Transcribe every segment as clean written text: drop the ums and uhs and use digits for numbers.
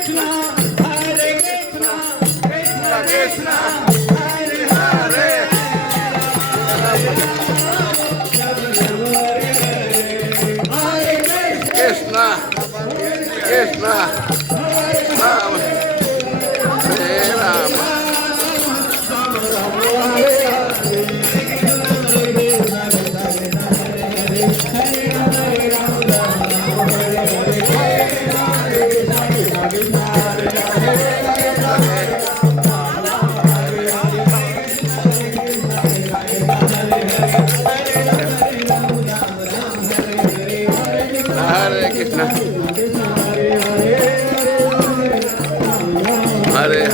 Krishna, Hare Krishna, Krishna Krishna, Hare Hare, Krishna, Krishna, Ram, Hare Rama. Hare Krishna, Hare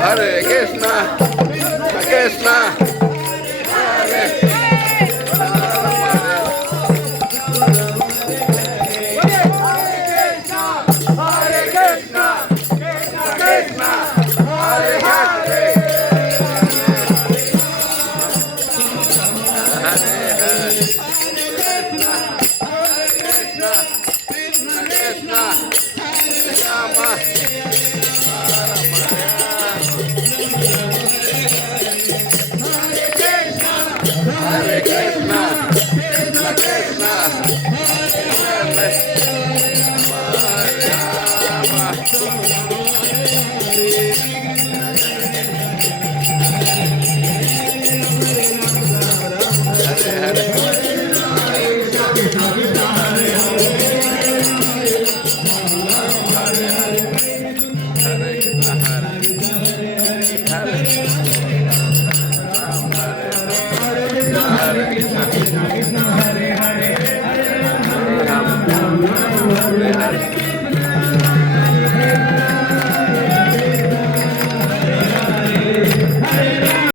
Hare Krishna, Krishna, Hare Hare Krishna, Krishna, Hare Hare. Hare Krishna, Krishna Krishna, Hare Rama. Hare Krishna, Hare Krishna, Hare Hare, Hare Rama, Hare Hare.